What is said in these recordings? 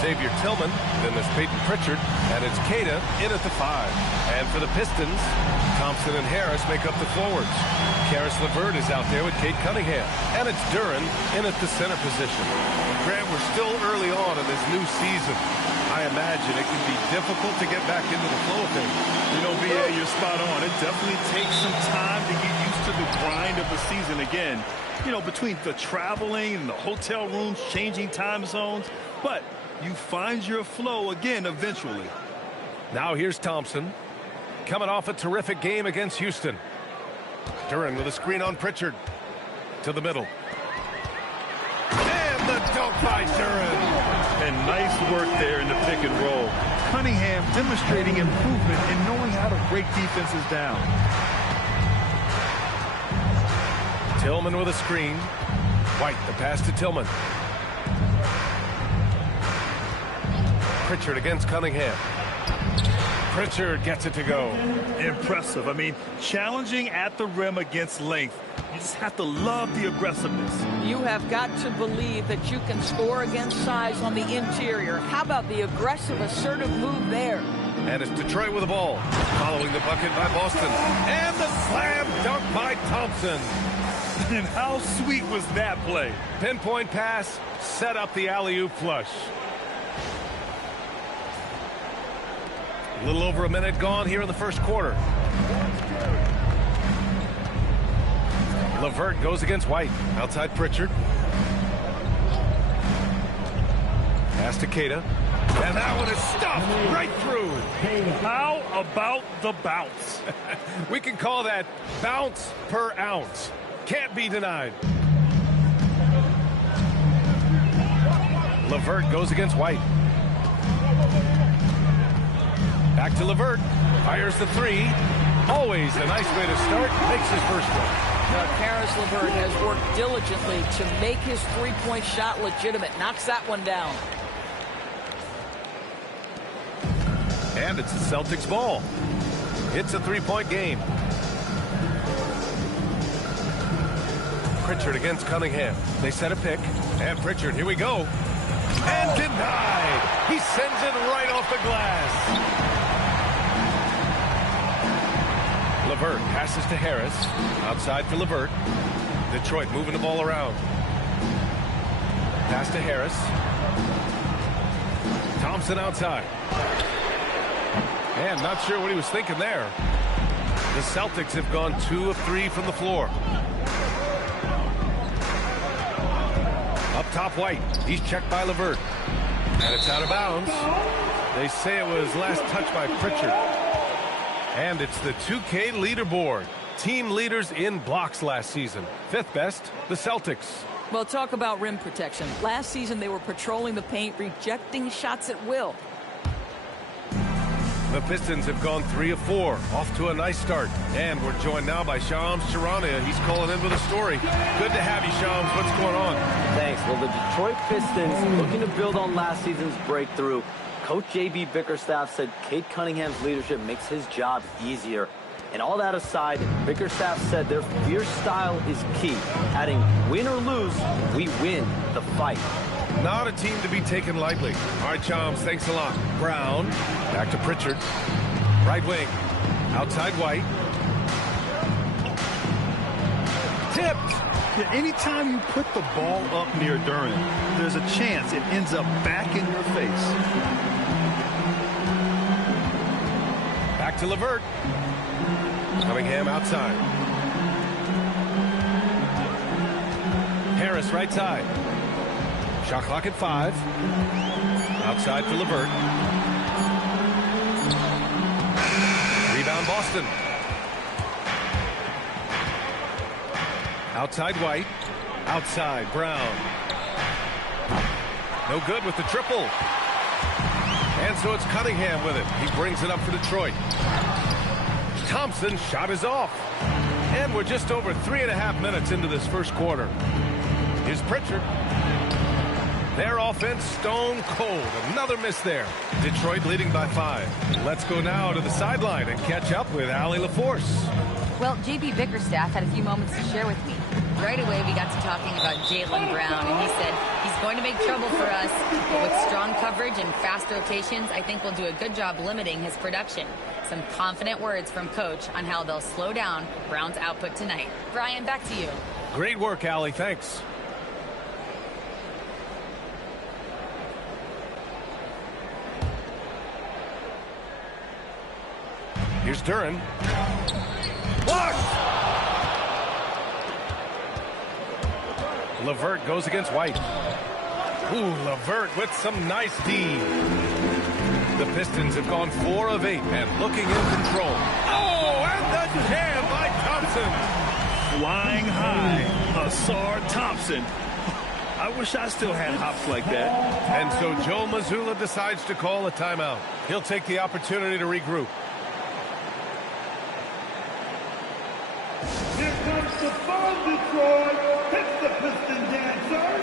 Xavier Tillman, then there's Peyton Pritchard, and it's Queta in at the 5. And for the Pistons, Thompson and Harris make up the forwards. Karis LeVert is out there with Cade Cunningham, and it's Duren in at the center position. Grant, we're still early on in this new season. I imagine it can be difficult to get back into the flow of things. You know, B.A., you're spot on. It definitely takes some time to get used to the grind of the season again. You know, between the traveling and the hotel rooms, changing time zones. But you find your flow again eventually. Now here's Thompson. Coming off a terrific game against Houston. Duren with a screen on Pritchard. To the middle. And the dunk by Duren. And nice work there in the pick and roll. Cunningham demonstrating improvement in knowing how to break defenses down. Tillman with a screen. White, the pass to Tillman. Pritchard against Cunningham. Pritchard gets it to go. Impressive. I mean, challenging at the rim against length. You just have to love the aggressiveness. You have got to believe that you can score against size on the interior. How about the aggressive, assertive move there? And it's Detroit with the ball. Following the bucket by Boston. And the slam dunk by Thompson. And how sweet was that play? Pinpoint pass, set up the alley-oop flush. A little over a minute gone here in the first quarter. LeVert goes against White. Outside Pritchard. Pass to Queta. And that one is stuffed right through. How about the bounce? We can call that bounce per ounce. Can't be denied. LeVert goes against White. Back to LeVert. Fires the 3. Always a nice way to start. Makes his first one. Now, Karis LeVert has worked diligently to make his three-point shot legitimate. Knocks that one down. And it's the Celtics ball. It's a three-point game. Pritchard against Cunningham. They set a pick. And Pritchard, here we go. And denied. He sends it right off the glass. LeVert passes to Harris. Outside for LeVert. Detroit moving the ball around. Pass to Harris. Thompson outside. And not sure what he was thinking there. The Celtics have gone 2 of 3 from the floor. Up top, White. He's checked by LeVert. And it's out of bounds. They say it was last touched by Pritchard. And it's the 2K leaderboard. Team leaders in blocks last season. 5th best, the Celtics. Well, talk about rim protection. Last season, they were patrolling the paint, rejecting shots at will. The Pistons have gone 3 of 4. Off to a nice start. And we're joined now by Shams Charania. He's calling in with a story. Good to have you, Shams. What's going on? Thanks. Well, the Detroit Pistons looking to build on last season's breakthrough. Coach J.B. Bickerstaff said Cade Cunningham's leadership makes his job easier. And all that aside, Bickerstaff said their fierce style is key, adding, win or lose, we win the fight. Not a team to be taken lightly. All right, Shams, thanks a lot. Brown, back to Pritchard. Right wing, outside White. Tipped. Yeah, anytime you put the ball up near Duren, there's a chance it ends up back in your face. Back to LeVert. Cunningham outside. Harris right side. Shot clock at 5. Outside for LeVert. Rebound Boston. Outside White. Outside Brown. No good with the triple. And so it's Cunningham with it. He brings it up for Detroit. Thompson's shot is off. And we're just over 3.5 minutes into this first quarter. Here's Pritchard. Their offense stone cold. Another miss there. Detroit leading by 5. Let's go now to the sideline and catch up with Allie LaForce. Well, J.B. Bickerstaff had a few moments to share with me. Right away, we got to talking about Jaylen Brown, and he said he's Going to make trouble for us. With strong coverage and fast rotations, I think we'll do a good job limiting his production. Some confident words from Coach on how they'll slow down Brown's output tonight. Brian, back to you. Great work, Allie. Thanks. Here's Duren. Blocked! LeVert goes against White. Ooh, LeVert with some nice D. The Pistons have gone 4 of 8 and looking in control. Oh, and the jam by Thompson. Flying high, Asar Thompson. I wish I still had hops like that. And so Joe Mazzulla decides to call a timeout. He'll take the opportunity to regroup. Here comes the fun, Detroit. Hit the Piston dancer.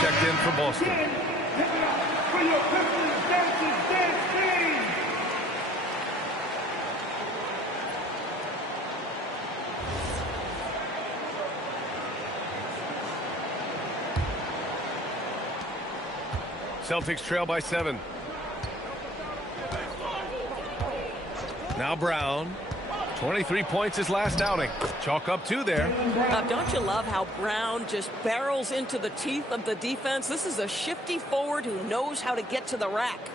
Checked in for Boston. For your Pistons dancers, dance team. Celtics trail by 7. Now Brown. 23 points his last outing. Chalk up 2 there. Don't you love how Brown just barrels into the teeth of the defense? This is a shifty forward who knows how to get to the rack.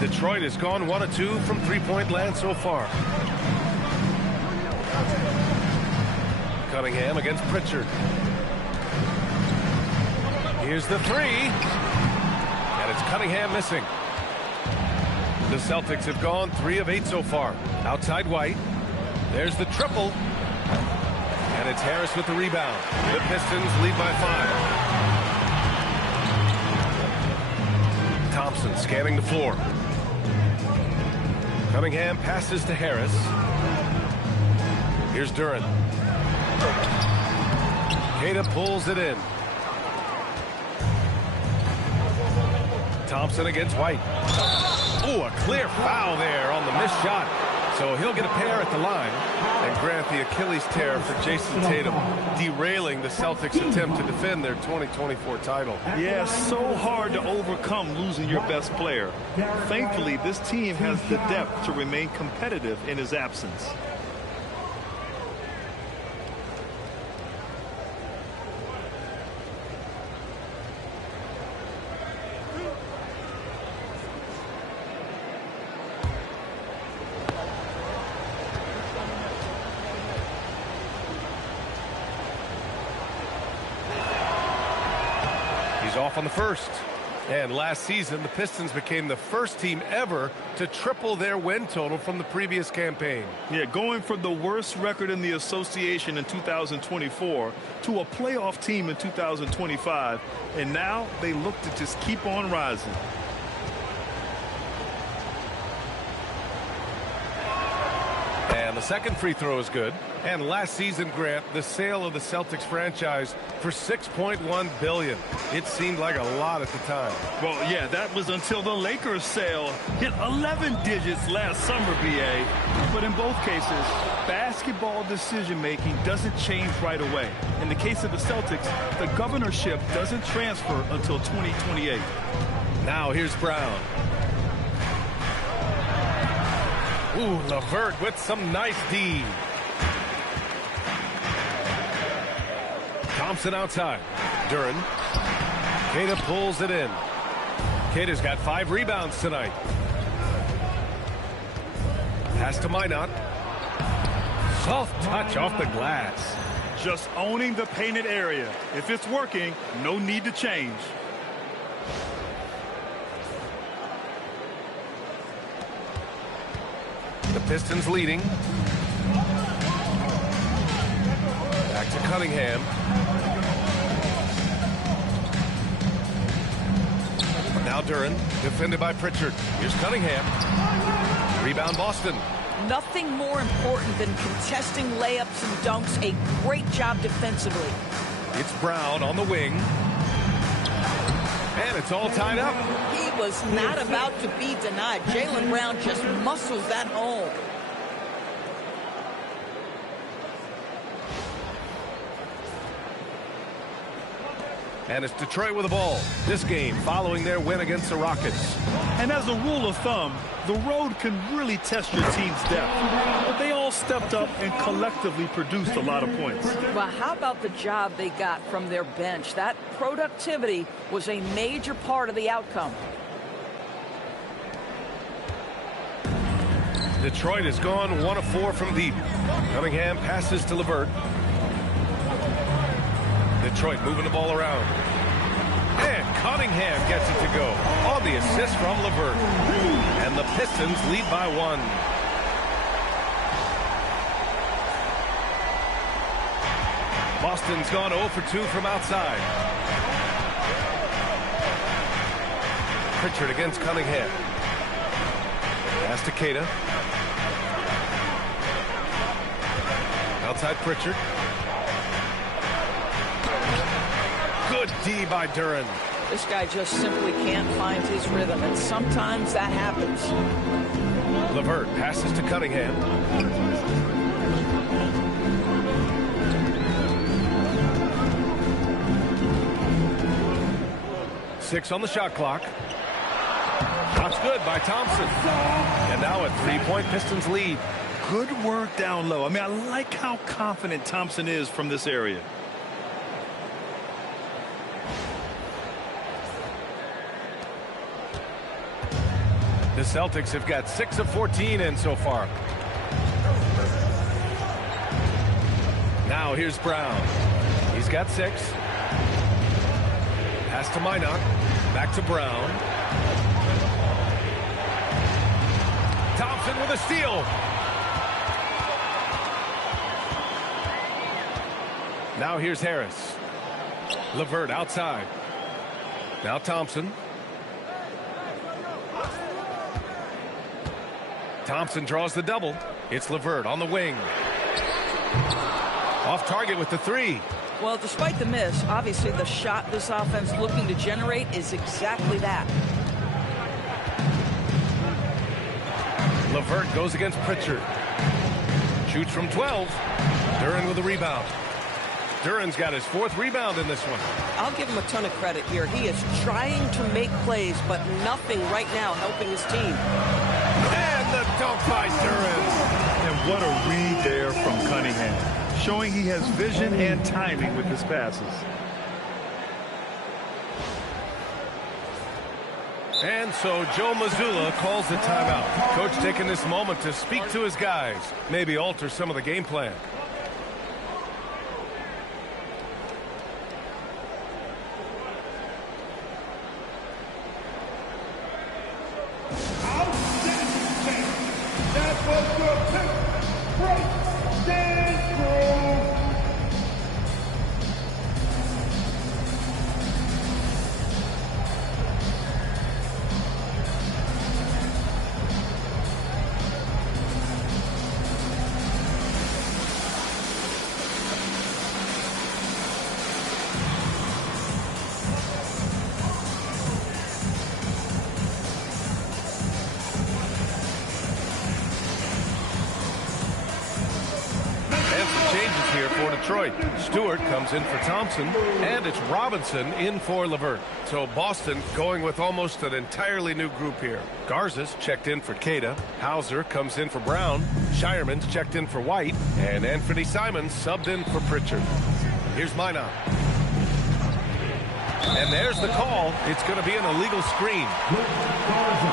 Detroit has gone 1 of 2 from three-point land so far. Cunningham against Pritchard. Here's the 3. And it's Cunningham missing. The Celtics have gone 3 of 8 so far. Outside White. There's the triple. And it's Harris with the rebound. The Pistons lead by 5. Thompson scanning the floor. Cunningham passes to Harris. Here's Duren. Queta pulls it in. Thompson against White. Ooh, a clear foul there on the missed shot. So he'll get a pair at the line and grant the Achilles tear for Jason Tatum, derailing the Celtics' attempt to defend their 2024 title. Yeah, so hard to overcome losing your best player. Thankfully, this team has the depth to remain competitive in his absence. Off on the first. And last season, the Pistons became the first team ever to triple their win total from the previous campaign. Yeah, going from the worst record in the association in 2024 to a playoff team in 2025. And now they look to just keep on rising. And the second free throw is good. And last season, Grant, the sale of the Celtics franchise for $6.1 billion. It seemed like a lot at the time. Well, yeah, that was until the Lakers sale hit 11 digits last summer, BA. But in both cases, basketball decision-making doesn't change right away. In the case of the Celtics, the governorship doesn't transfer until 2028. Now here's Brown. Ooh, LeVert with some nice D. Thompson outside. Duren. Queta pulls it in. Queta's got 5 rebounds tonight. Pass to Minot. Soft touch off the glass. Just owning the painted area. If it's working, no need to change. The Pistons leading. Back to Cunningham. Now Duren, defended by Pritchard. Here's Cunningham. Rebound Boston. Nothing more important than contesting layups and dunks. A great job defensively. It's Brown on the wing. And it's all tied up. He was not about to be denied. Jaylen Brown just muscles that home. And it's Detroit with the ball. This game following their win against the Rockets. And as a rule of thumb, the road can really test your team's depth. But they all stepped up and collectively produced a lot of points. Well, how about the job they got from their bench? That productivity was a major part of the outcome. Detroit has gone 1 of 4 from deep. Cunningham passes to LeVert. Detroit moving the ball around. And Cunningham gets it to go on the assist from LeVert. And the Pistons lead by 1. Boston's gone 0 for 2 from outside. Pritchard against Cunningham. Pass to Keita. Outside Pritchard. Good D by Duren. This guy just simply can't find his rhythm, and sometimes that happens. LeVert passes to Cunningham. Six on the shot clock. Shot's good by Thompson. And now a 3-point Pistons lead. Good work down low. I mean, I like how confident Thompson is from this area. The Celtics have got 6 of 14 in so far. Now here's Brown. He's got 6. Pass to Minot. Back to Brown. Thompson with a steal. Now here's Harris. LeVert outside. Now Thompson. Thompson draws the double. It's LeVert on the wing. Off target with the 3. Well, despite the miss, obviously the shot this offense looking to generate is exactly that. LeVert goes against Pritchard. Shoots from 12. Duren with a rebound. Duren's got his 4th rebound in this one. I'll give him a ton of credit here. He is trying to make plays, but nothing right now helping his team. And the dunk by Duren. And what a read there from Cunningham, showing he has vision and timing with his passes. And so Joe Mazzulla calls the timeout. Coach taking this moment to speak to his guys, maybe alter some of the game plan. That was your pick. Break, stand, through. Here for Detroit. Stewart comes in for Thompson, and it's Robinson in for LeVert. So Boston going with almost an entirely new group here. Garza's checked in for Keita. Hauser comes in for Brown. Shireman's checked in for White. And Anthony Simons subbed in for Pritchard. Here's Minot. And there's the call. It's going to be an illegal screen.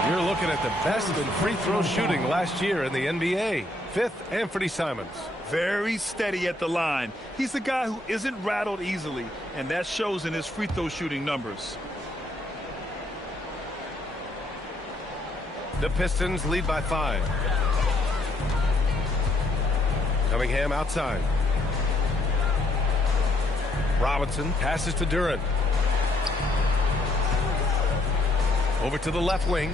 You're looking at the best in free throw shooting last year in the NBA. Fifth, Anthony Simons. Very steady at the line. He's a guy who isn't rattled easily, and that shows in his free throw shooting numbers. The Pistons lead by 5. Cunningham outside. Robinson passes to Durant. Over to the left wing.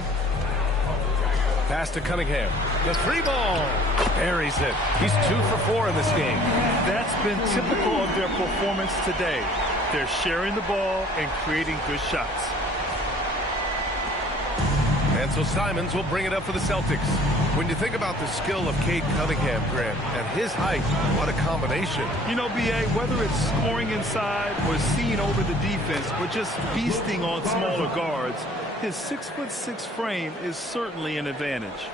Pass to Cunningham. The 3-ball. Buries it. He's 2 for 4 in this game. That's been typical of their performance today. They're sharing the ball and creating good shots. And so Simons will bring it up for the Celtics. When you think about the skill of Cade Cunningham, Grant, and his height, what a combination. You know, B.A., whether it's scoring inside or seeing over the defense or just feasting on smaller guards, his 6'6" frame is certainly an advantage.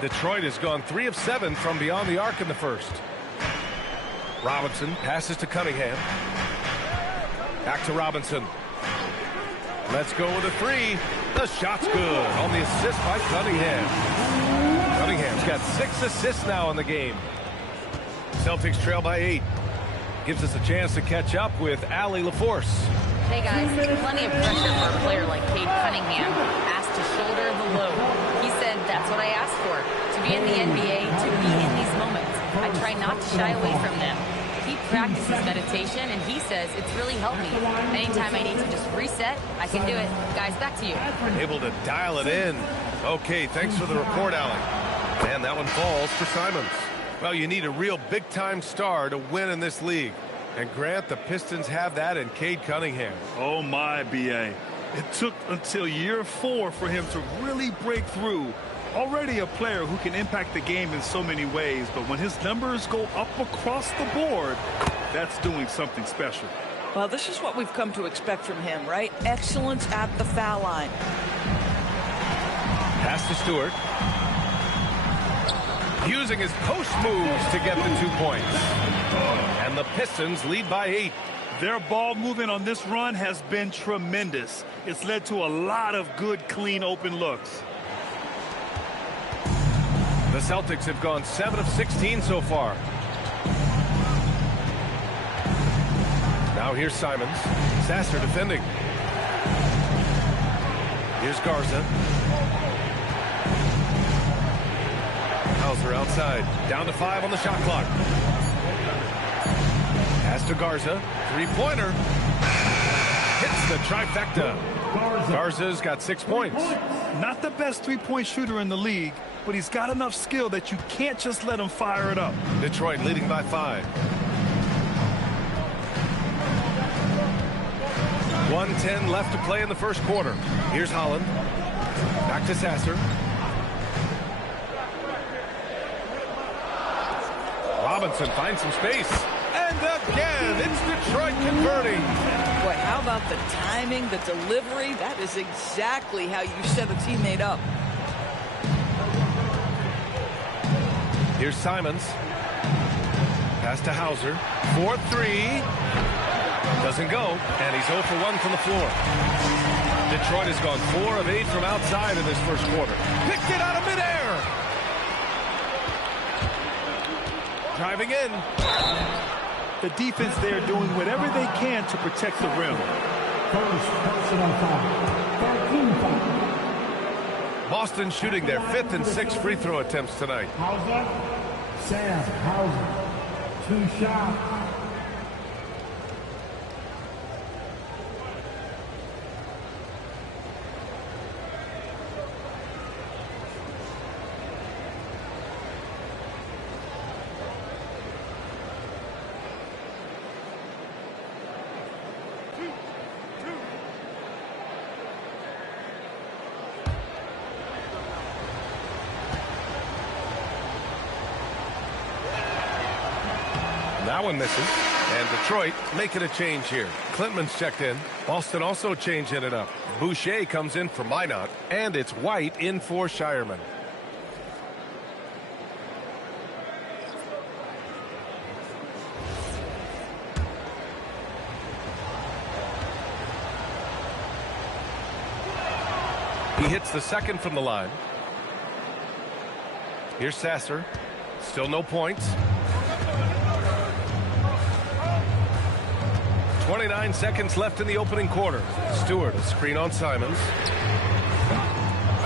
Detroit has gone 3 of 7 from beyond the arc in the first. Robinson passes to Cunningham. Back to Robinson. Let's go with a 3. The shot's good on the assist by Cunningham. Cunningham's got 6 assists now in the game. Celtics trail by 8. Gives us a chance to catch up with Allie LaForce. Hey guys, plenty of pressure for a player like Cade Cunningham, asked to shoulder the load. He said, that's what I asked for, to be in the NBA, to be in these moments. I try not to shy away from them. He practices meditation, and he says it's really helped me. Anytime I need to just reset, I can do it. Guys, back to you. Able to dial it in. Okay, thanks for the report, Allie. And that one falls for Simons. Well, you need a real big-time star to win in this league. And Grant, the Pistons have that in Cade Cunningham. Oh my, B.A. It took until year 4 for him to really break through. Already a player who can impact the game in so many ways, but when his numbers go up across the board, that's doing something special. Well, this is what we've come to expect from him, right? Excellence at the foul line. Pass to Stewart. Using his post moves to get the 2 points. And the Pistons lead by 8. Their ball movement on this run has been tremendous. It's led to a lot of good, clean, open looks. The Celtics have gone 7 of 16 so far. Now here's Simons. Sasser defending. Here's Garza. Hauser outside. Down to 5 on the shot clock. Pass to Garza. 3-pointer. Hits the trifecta. Garza's got 6 points. Not the best three-point shooter in the league, but he's got enough skill that you can't just let him fire it up. Detroit leading by 5. 1:10 left to play in the first quarter. Here's Holland. Back to Sasser. Robinson finds some space. And again, it's Detroit converting. Boy, how about the timing, the delivery? That is exactly how you set a teammate up. Here's Simons. Pass to Hauser. 4-3. Doesn't go. And he's 0 for 1 from the floor. Detroit has gone 4 of 8 from outside in this first quarter. Picked it out of midair. Driving in. The defense there doing whatever they can to protect the rim. First personal foul. 13 foul. Boston shooting their 5th and 6th free throw attempts tonight. Hauser. Sam Hauser. 2 shots. That one misses. And Detroit making a change here. Klintman's checked in. Boston also changing it up. Boucher comes in for Minot. And it's White in for Shireman. He hits the second from the line. Here's Sasser. Still no points. 29 seconds left in the opening quarter. Stewart, a screen on Simons.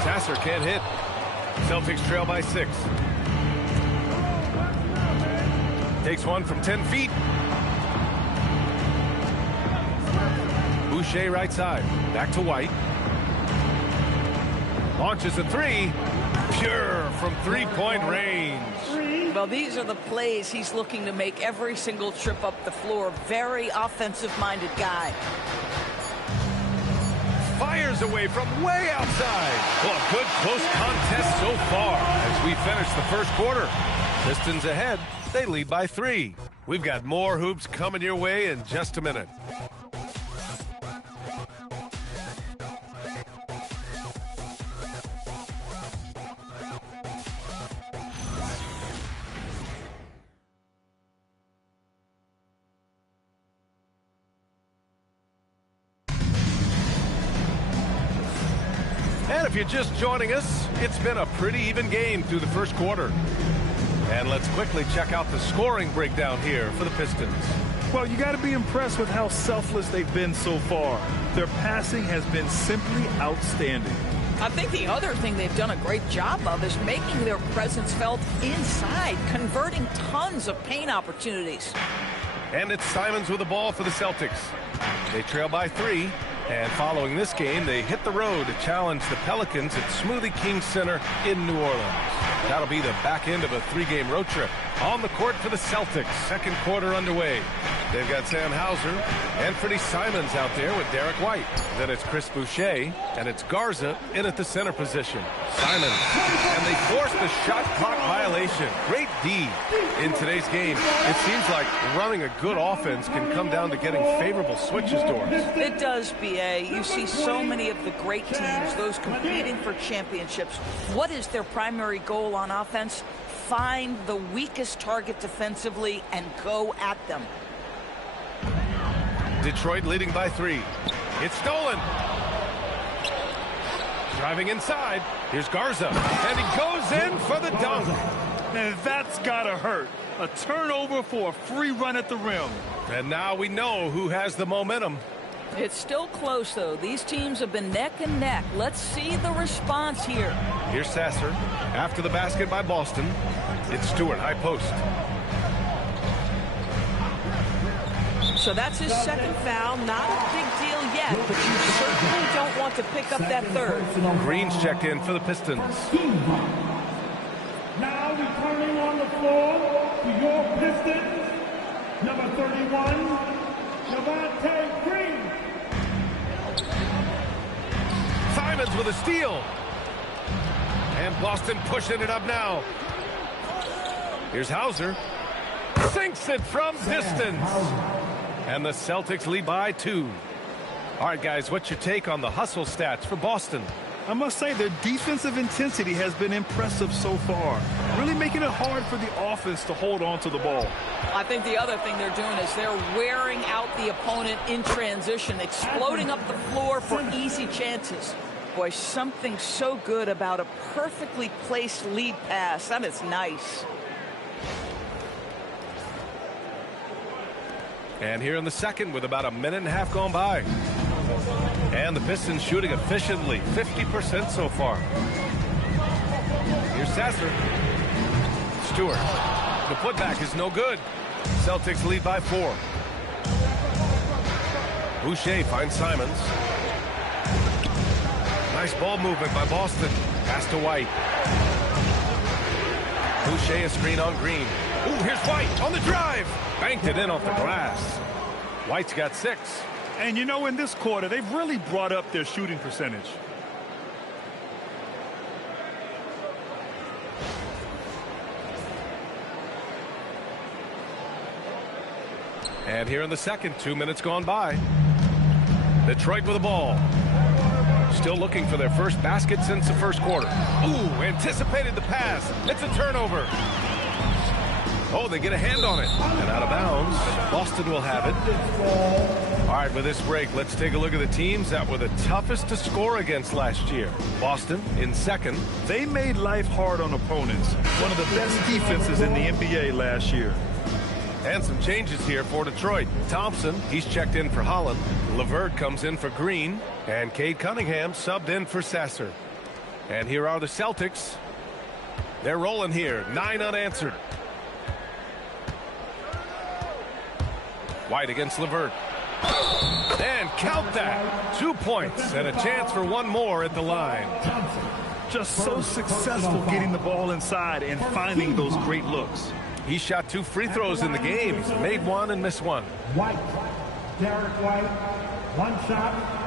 Sasser can't hit. Celtics trail by 6. Takes one from 10 feet. Boucher right side. Back to White. Launches a three. Pure from three-point range. Well, these are the plays he's looking to make every single trip up the floor. Very offensive-minded guy. Fires away from way outside. Well, a good close contest so far as we finish the first quarter. Pistons ahead. They lead by 3. We've got more hoops coming your way in just a minute. And if you're just joining us, it's been a pretty even game through the first quarter. And let's quickly check out the scoring breakdown here for the Pistons. Well, you got to be impressed with how selfless they've been so far. Their passing has been simply outstanding. I think the other thing they've done a great job of is making their presence felt inside, converting tons of paint opportunities. And it's Simons with the ball for the Celtics. They trail by 3. And following this game, they hit the road to challenge the Pelicans at Smoothie King Center in New Orleans. That'll be the back end of a 3-game road trip. On the court for the Celtics, second quarter underway. They've got Sam Hauser and Freddie Simons out there with Derek White. Then it's Chris Boucher, and it's Garza in at the center position. Simons, and they force the shot clock violation. Great D in today's game. It seems like running a good offense can come down to getting favorable switches doors. It does, BA. You see so many of the great teams, those competing for championships. What is their primary goal on offense? Find the weakest target defensively and go at them. Detroit leading by 3. It's stolen. Driving inside. Here's Garza. And he goes in for the dunk. And that's gotta hurt. A turnover for a free run at the rim. And now we know who has the momentum. It's still close, though. These teams have been neck and neck. Let's see the response here. Here's Sasser. After the basket by Boston. It's Stewart, high post. So that's his second foul. Not a big deal yet, but you certainly don't want to pick up that third. Green's checked in for the Pistons. Now returning on the floor to your Pistons, number 31, Javante Green. Simons with a steal. And Boston pushing it up now. Here's Hauser. Sinks it from distance. And the Celtics lead by 2. All right, guys, what's your take on the hustle stats for Boston? I must say their defensive intensity has been impressive so far, really making it hard for the offense to hold on to the ball. I think the other thing they're doing is they're wearing out the opponent in transition, exploding up the floor for easy chances. Boy, something so good about a perfectly placed lead pass. That is nice. And here in the second with about a minute and a half gone by. And the Pistons shooting efficiently, 50% so far. Here's Sasser. Stewart. The putback is no good. Celtics lead by 4. Boucher finds Simons. Nice ball movement by Boston. Pass to White. Boucher a screen on Green. Ooh, here's White on the drive. Banked it in off the glass. White's got 6. And you know, in this quarter, they've really brought up their shooting percentage. And here in the second, 2 minutes gone by. Detroit with the ball. Still looking for their first basket since the first quarter. Ooh, anticipated the pass. It's a turnover. Oh, they get a hand on it. And out of bounds. Boston will have it. All right, with this break, let's take a look at the teams that were the toughest to score against last year. Boston in second. They made life hard on opponents. One of the best defenses in the NBA last year. And some changes here for Detroit. Thompson, he's checked in for Holland. LeVert comes in for Green. And Cade Cunningham subbed in for Sasser. And here are the Celtics. They're rolling here. 9 unanswered. White against LeVert. And count that. 2 points and a chance for one more at the line. Just so successful getting the ball inside and finding those great looks. He shot 2 free throws in the game. He's made 1 and missed 1. White. Derek White. 1 shot.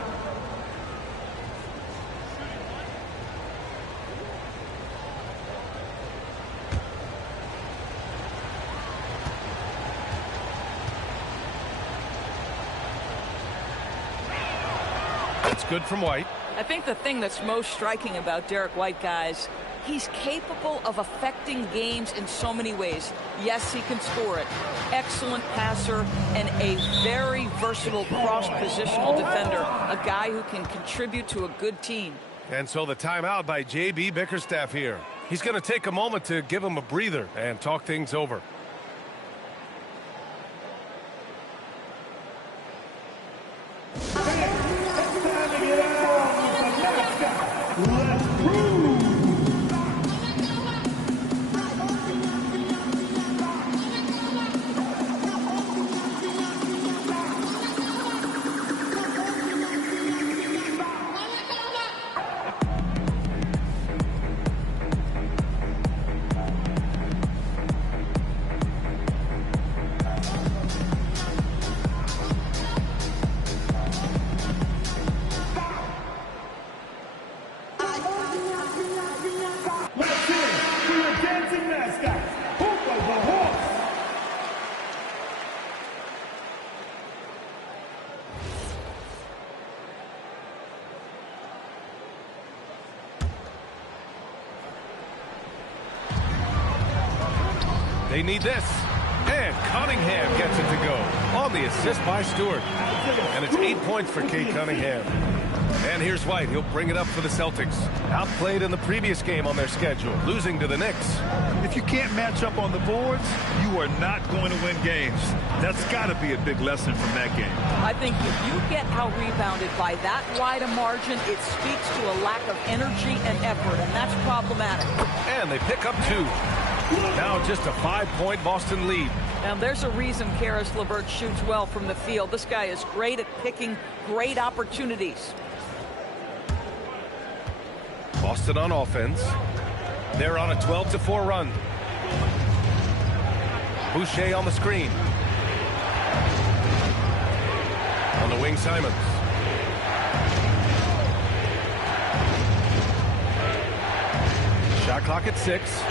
That's good from White. I think the thing that's most striking about Derek White, guys, he's capable of affecting games in so many ways. Yes, he can score it. Excellent passer and a very versatile cross-positional defender. A guy who can contribute to a good team. And so the timeout by J.B. Bickerstaff here. He's going to take a moment to give him a breather and talk things over. They need this. And Cunningham gets it to go on the assist by Stewart. And it's 8 points for Cade Cunningham. And here's White. He'll bring it up for the Celtics. Outplayed in the previous game on their schedule, losing to the Knicks. If you can't match up on the boards, you are not going to win games. That's got to be a big lesson from that game. I think if you get out-rebounded by that wide a margin, it speaks to a lack of energy and effort, and that's problematic. And they pick up 2. Now just a 5-point Boston lead. Now there's a reason Karis LeVert shoots well from the field. This guy is great at picking great opportunities. Boston on offense. They're on a 12-4 run. Boucher on the screen. On the wing, Simons. Shot clock at 6.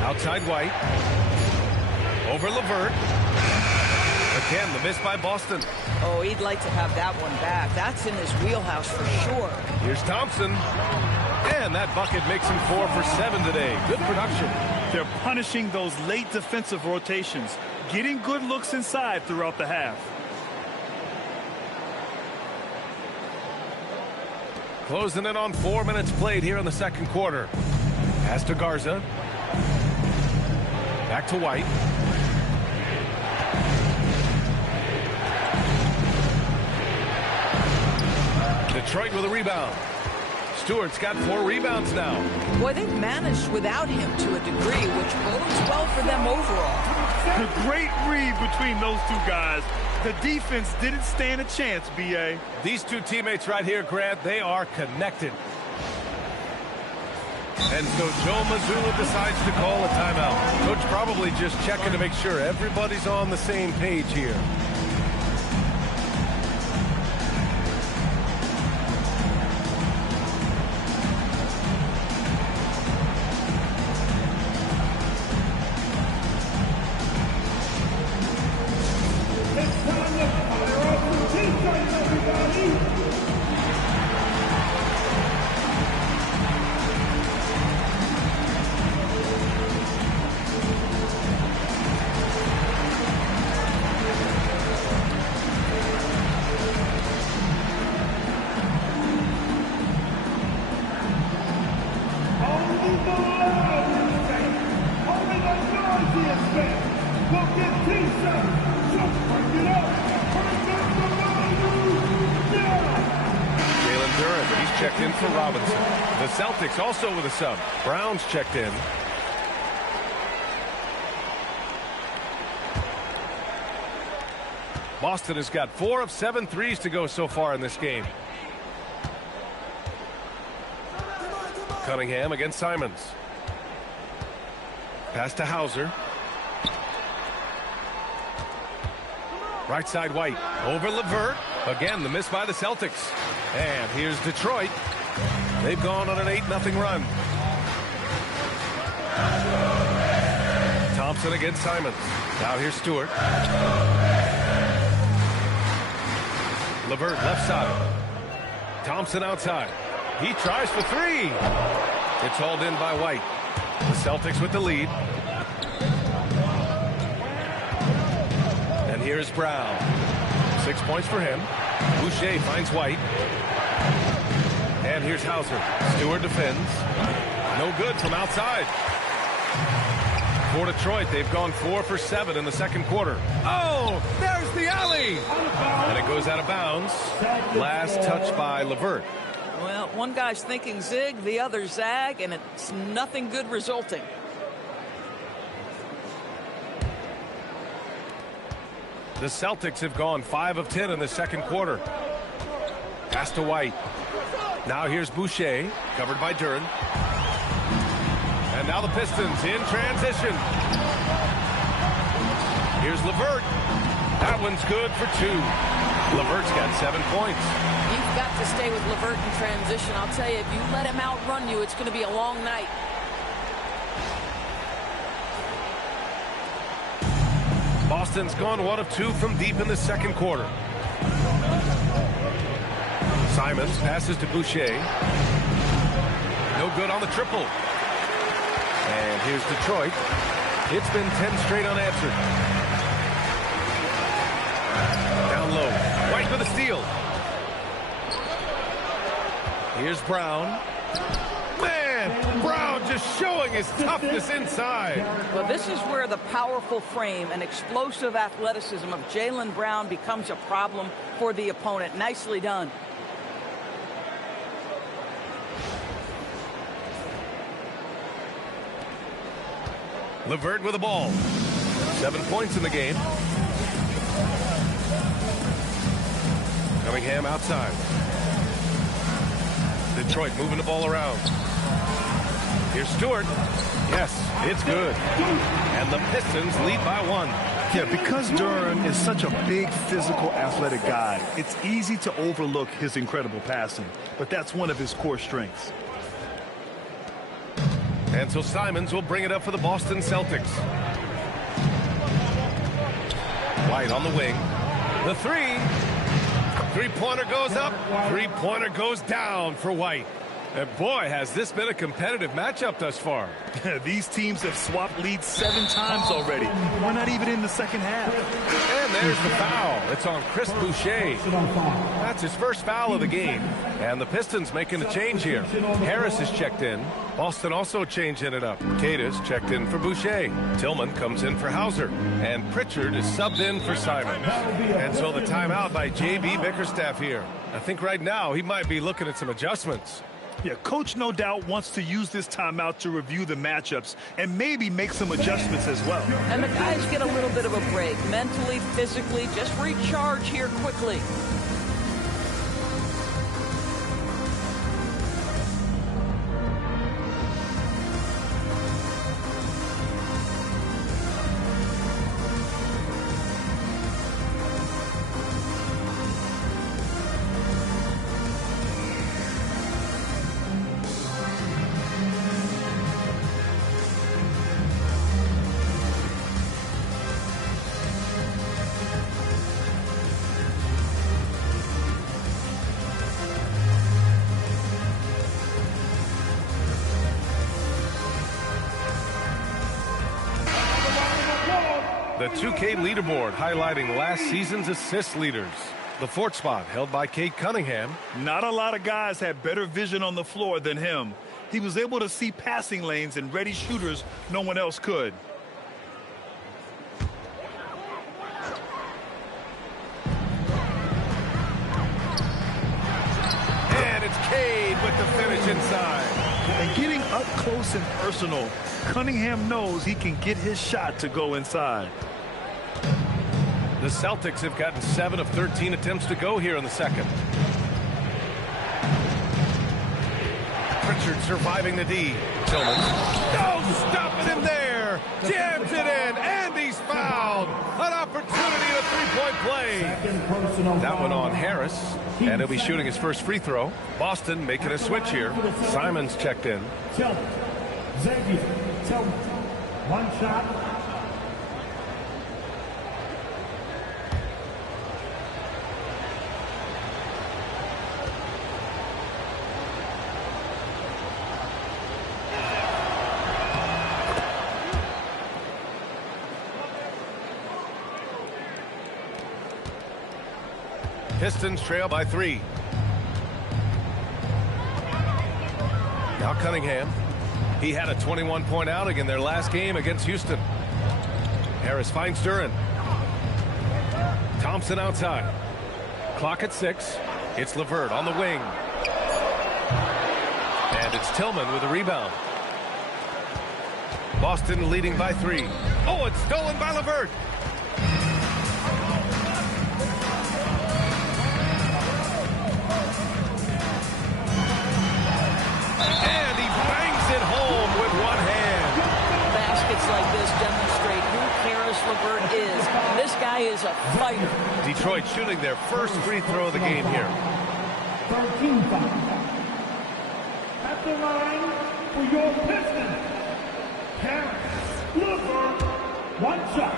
Outside White. Over LeVert. Again, the miss by Boston. Oh, he'd like to have that one back. That's in his wheelhouse for sure. Here's Thompson. And that bucket makes him 4 for 7 today. Good production. They're punishing those late defensive rotations, getting good looks inside throughout the half. Closing in on 4 minutes played here in the second quarter. Pass to Garza. Back to White. Detroit with a rebound. Stewart's got 4 rebounds now. Boy, they've managed without him to a degree, which bodes well for them overall. A great read between those 2 guys. The defense didn't stand a chance, B.A. These 2 teammates right here, Grant, they are connected. And so Joe Mazzulla decides to call a timeout. Coach probably just checking to make sure everybody's on the same page here. will get decent. Just bring it up. Bring up the value. Yeah. Jalen Duren, he's checked in for Robinson. The Celtics also with a sub. Brown's checked in. Boston has got 4 of 7 threes to go so far in this game. Cunningham against Simons. Pass to Hauser. Right side White. Over LeVert. Again, the miss by the Celtics. And here's Detroit. They've gone on an 8-0 run. Thompson against Simons. Now here's Stewart. LeVert left side. Thompson outside. He tries for 3. It's hauled in by White. The Celtics with the lead. And here's Brown. 6 points for him. Boucher finds White. And here's Hauser. Stewart defends. No good from outside. For Detroit, they've gone 4 for 7 in the second quarter. Oh, there's the alley. And it goes out of bounds. Last touch by LeVert. Well, one guy's thinking zig, the other zag, and it's nothing good resulting. The Celtics have gone 5 of 10 in the second quarter. Pass to White. Now here's Boucher, covered by Duren. And now the Pistons in transition. Here's LeVert. That one's good for 2. LeVert's got 7 points. You've got to stay with LeVert in transition. I'll tell you, if you let him outrun you, it's going to be a long night. Boston's gone 1 of 2 from deep in the second quarter. Simons passes to Boucher. No good on the triple. And here's Detroit. It's been 10 straight unanswered. Down low. White with a steal. Here's Brown. Man, Brown just showing his toughness inside. Well, this is where the powerful frame and explosive athleticism of Jaylen Brown becomes a problem for the opponent. Nicely done. LeVert with the ball. 7 points in the game. Cunningham outside. Detroit moving the ball around. Here's Stewart. Yes, it's good. And the Pistons lead by 1. Yeah, because Duren is such a big, physical, athletic guy, it's easy to overlook his incredible passing. But that's one of his core strengths. And so Simons will bring it up for the Boston Celtics. White on the wing. The 3. Three-pointer goes up. Three-pointer goes down for White. And boy, has this been a competitive matchup thus far. These teams have swapped leads 7 times already. We're not even in the second half. And there's the foul. It's on Chris Boucher. That's his first foul of the game. And the Pistons making a change here. Harris is checked in. Boston also changing it up. Cadiz checked in for Boucher. Tillman comes in for Hauser. And Pritchard is subbed in for Simons. And so the timeout by J.B. Bickerstaff here. I think right now he might be looking at some adjustments. Yeah, coach no doubt wants to use this timeout to review the matchups and maybe make some adjustments as well. And the guys get a little bit of a break, mentally, physically, just recharge here quickly. The 2K leaderboard highlighting last season's assist leaders. The 4th spot held by Cade Cunningham. Not a lot of guys had better vision on the floor than him. He was able to see passing lanes and ready shooters no one else could. inside. And getting up close and personal, Cunningham knows he can get his shot to go inside. The Celtics have gotten 7 of 13 attempts to go here in the second. Pritchard surviving the D. Tillman. No, stopping him there. Jams it in, and he's fouled. An opportunity at a three-point play. That one on Harris, and he'll be shooting his first free throw. Boston making a switch here. Simons checked in. Tillman. Xavier. Tillman. One shot. Pistons trail by 3. Now Cunningham. He had a 21-point outing in their last game against Houston. Harris finds Duren. Thompson outside. Clock at 6. It's LeVert on the wing. And it's Tillman with a rebound. Boston leading by 3. Oh, it's stolen by LeVert. And he bangs it home with one hand. Baskets like this demonstrate who Karis LeVert is. This guy is a fighter. Detroit shooting their first free throw of the game here. 13 fouls. At the line for your Pistons, Karis LeVert. One shot.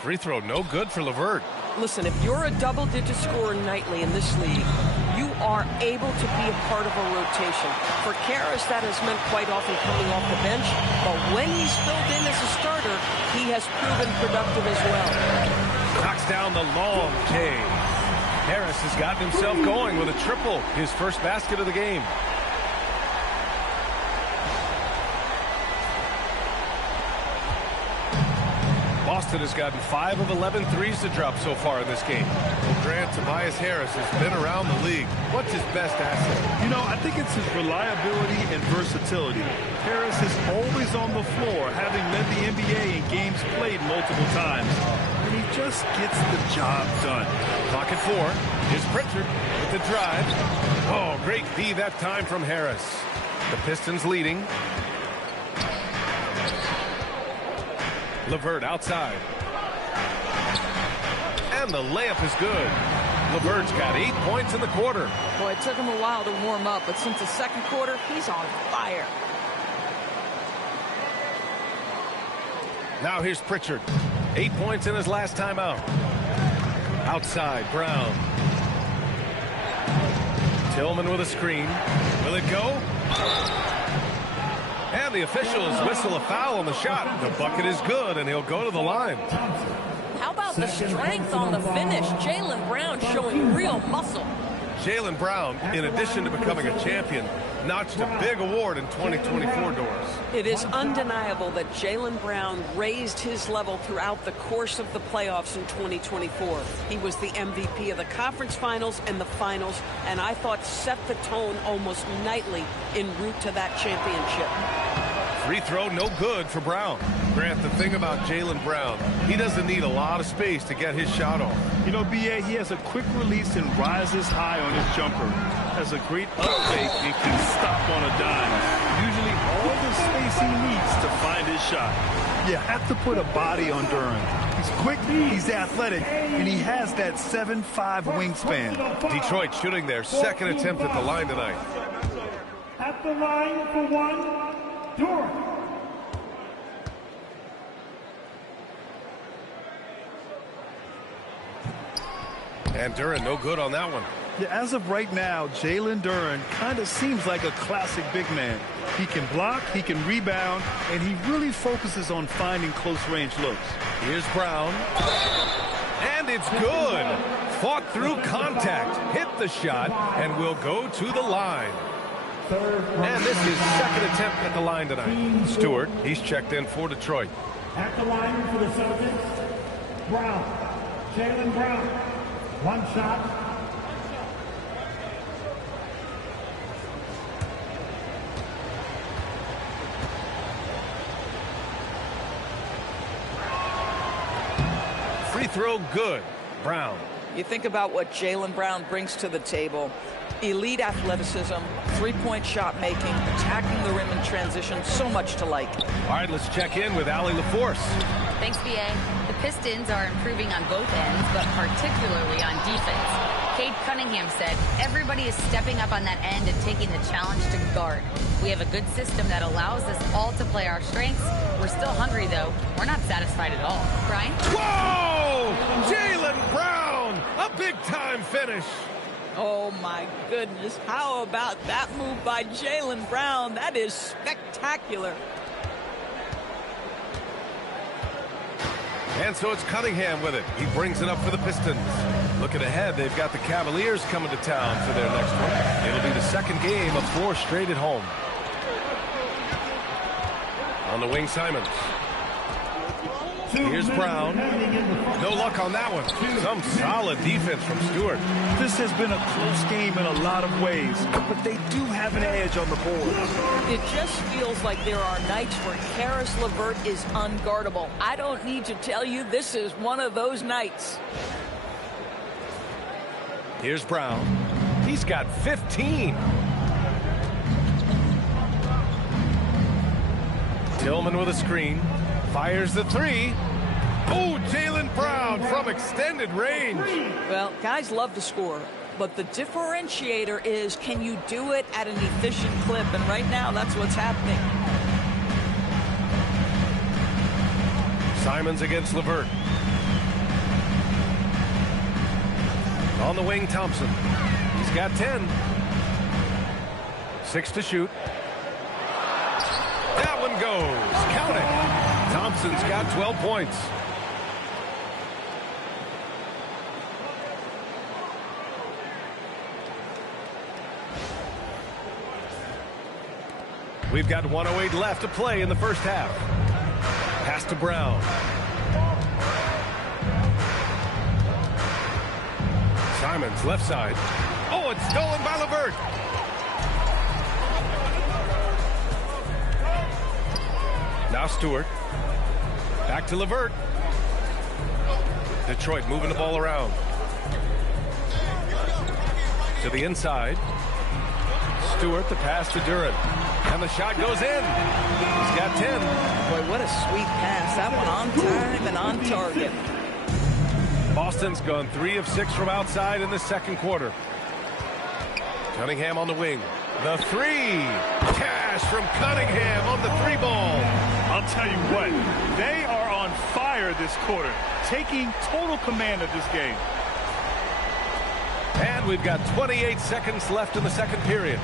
Free throw no good for LeVert. Listen, if you're a double-digit scorer nightly in this league, you are able to be a part of a rotation. For Karis, that has meant quite often coming off the bench, but when he's filled in as a starter, he has proven productive as well. Knocks down the long K. Harris has gotten himself going with a triple, his first basket of the game. Boston has gotten 5 of 11 threes to drop so far in this game. Well, Grant, Tobias Harris has been around the league. What's his best asset? You know, I think it's his reliability and versatility. Harris is always on the floor, having led the NBA in games played multiple times. And he just gets the job done. Clock at 4. Here's Pritchard with the drive. Oh, great D that time from Harris. The Pistons leading. LeVert outside. And the layup is good. LeVert's got 8 points in the quarter. Boy, it took him a while to warm up, but since the second quarter, he's on fire. Now here's Pritchard. 8 points in his last time out. Outside, Brown. Tillman with a screen. Will it go? And the officials whistle a foul on the shot. The bucket is good, and he'll go to the line. How about the strength on the finish? Jaylen Brown showing real muscle. Jaylen Brown, in addition to becoming a champion, notched a big award in 2024 doors. It is undeniable that Jaylen Brown raised his level throughout the course of the playoffs in 2024. He was the MVP of the conference finals and the finals, and I thought set the tone almost nightly en route to that championship. Free throw no good for Brown. Grant, the thing about Jaylen Brown, he doesn't need a lot of space to get his shot off. You know, B.A., he has a quick release and rises high on his jumper. Has a great up fake and can stop on a dime. Usually all the space he needs to find his shot. You have to put a body on Duren. He's quick, he's athletic, and he has that 7'5" wingspan. Detroit shooting their second attempt at the line tonight. At the line for one, Duren. And Duren no good on that one. Yeah, as of right now, Jalen Duren kind of seems like a classic big man. He can block, he can rebound, and he really focuses on finding close-range looks. Here's Brown. And it's good. Fought through contact, hit the shot, and will go to the line. And this is second attempt at the line tonight. Stewart, he's checked in for Detroit. At the line for the Celtics, Brown. Jaylen Brown. One shot. Free throw good. Brown. You think about what Jaylen Brown brings to the table. Elite athleticism, three-point shot making, attacking the rim in transition, so much to like. All right, let's check in with Allie LaForce. Thanks, B.A. The Pistons are improving on both ends, but particularly on defense. Cade Cunningham said, everybody is stepping up on that end and taking the challenge to guard. We have a good system that allows us all to play our strengths. We're still hungry, though. We're not satisfied at all. Brian? Whoa! Jaylen Brown! A big-time finish. Oh, my goodness. How about that move by Jaylen Brown? That is spectacular. And so it's Cunningham with it. He brings it up for the Pistons. Looking ahead, they've got the Cavaliers coming to town for their next one. It'll be the second game of 4 straight at home. On the wing, Simons. Here's Brown. No luck on that one. Some solid defense from Stewart. This has been a close game in a lot of ways, but they do have an edge on the board. It just feels like there are nights where Karis LeVert is unguardable. I don't need to tell you, this is one of those nights. Here's Brown. He's got 15. Tillman with a screen. Fires the three. Oh, Jaylen Brown from extended range. Well, guys love to score, but the differentiator is, can you do it at an efficient clip? And right now, that's what's happening. Simons against LeVert. On the wing, Thompson. He's got 10. 6 to shoot. That one goes. Count it. Thompson's got 12 points. We've got 1:08 left to play in the first half. Pass to Brown. Simons, left side. Oh, it's stolen by LeVert. Now Stewart. Back to LeVert. Detroit moving the ball around. To the inside. Stewart, the pass to Durant. And the shot goes in. He's got 10. Boy, what a sweet pass. That one on time and on target. Boston's gone 3 of 6 from outside in the second quarter. Cunningham on the wing. The three. Cash from Cunningham on the 3-ball. I'll tell you what, they are on fire this quarter, taking total command of this game. And we've got 28 seconds left in the second period.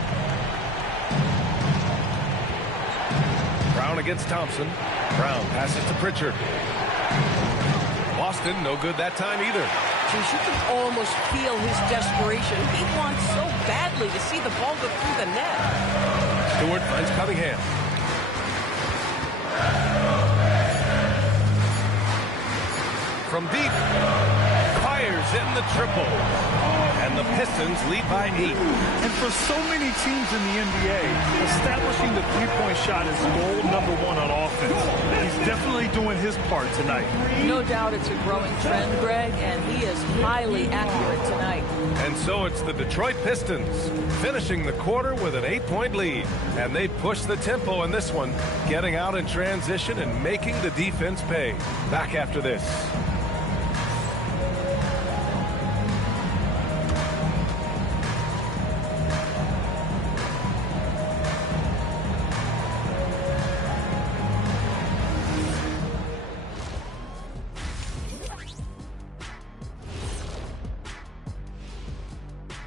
Brown against Thompson. Brown passes to Pritchard. Boston, no good that time either. Geez, you can almost feel his desperation. He wants so badly to see the ball go through the net. Stewart finds Cunningham. From deep, fires in the triple. And the Pistons lead by 8. And for so many teams in the NBA, establishing the three-point shot is goal number 1 on offense. He's definitely doing his part tonight. No doubt it's a growing trend, Greg, and he is highly accurate tonight. And so it's the Detroit Pistons finishing the quarter with an 8-point lead. And they push the tempo in this one, getting out in transition and making the defense pay. Back after this.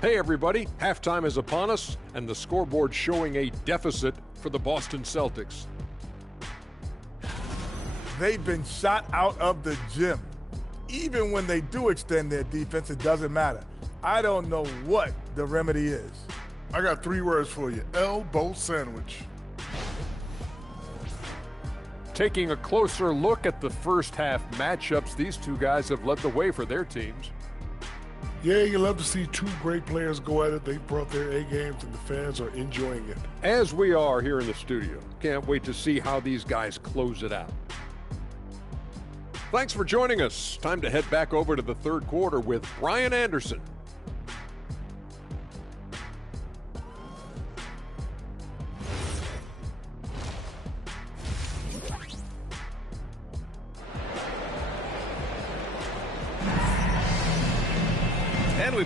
Hey everybody, halftime is upon us and the scoreboard showing a deficit for the Boston Celtics. They've been shot out of the gym. Even when they do extend their defense, it doesn't matter. I don't know what the remedy is. I got 3 words for you. Elbow sandwich. Taking a closer look at the first half matchups, these two guys have led the way for their teams. Yeah, you love to see two great players go at it. They brought their A games, and the fans are enjoying it. As we are here in the studio. Can't wait to see how these guys close it out. Thanks for joining us. Time to head back over to the third quarter with Brian Anderson. And we